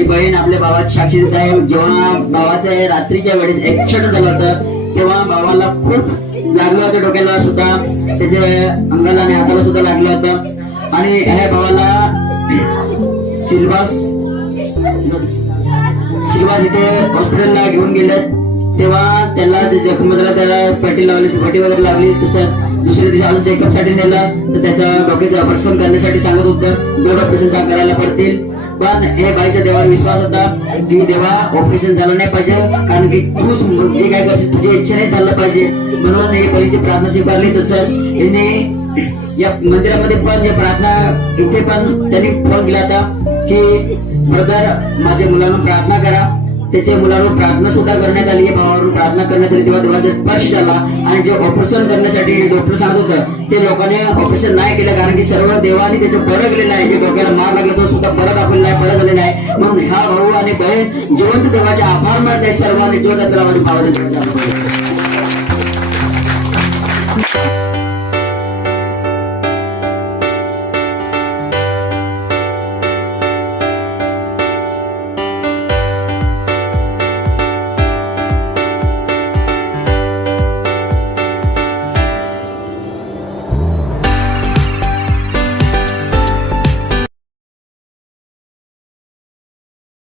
ही बहीण आपल्या भावाची साक्षी देत आहे. जेव्हा भावाचं रात्रीच्या वेळेस ऍक्सिडेंट झालं होतं तेव्हा भावाला खूप लागलं होतं, डोक्याला सुद्धा, त्याच्या अंगाला आणि हाताला सुद्धा लागलं होतं. आणि ह्या भावाला सिल्वास इथे हॉस्पिटलला घेऊन गेले. तेव्हा त्याला जखम झाला, त्याला पट्टी लावली, पट्टी वगैरे लावली. तसं दुसऱ्या दिवशी आलं चेकअप साठी नेलं तर त्याच्या डोक्याचं ऑपरेशन करण्यासाठी सांगत होतं. 2 ऑपरेशन करायला पडतील. पण हे बाईच्या देवावर विश्वास होता की देवा ऑपरेशन झालं नाही पाहिजे, कारण की तू जे काय करशील तुझ्या इच्छेने झालं पाहिजे, म्हणून हे बाईची प्रार्थना स्वीकारली. तसंच यांनी या मंदिरामध्ये पण जे प्रार्थना इथे पण त्यांनी फोन केला होता की ब्रदर माझ्या मुलांना प्रार्थना करा. त्याच्या मुलांवर प्रार्थना सुद्धा करण्यात आली, भावावरून प्रार्थना करण्यात आली. तेव्हा देवाचा स्पर्श झाला आणि जे ऑपरेशन करण्यासाठी डॉक्टर सांगत होतं ते लोकांनी ऑपरेशन नाही केलं, कारण की सर्व देवाने त्याचं बरं गेलेलं आहे. जे डोक्याला मार लागला तो सुद्धा परत आपल्याला नाही, बरं झालेला आहे. म्हणून हा भाऊ आणि बहीण जिवंत देवाचे आभार मानत आहे. सर्वांनी जोरदार त्याला भावाचे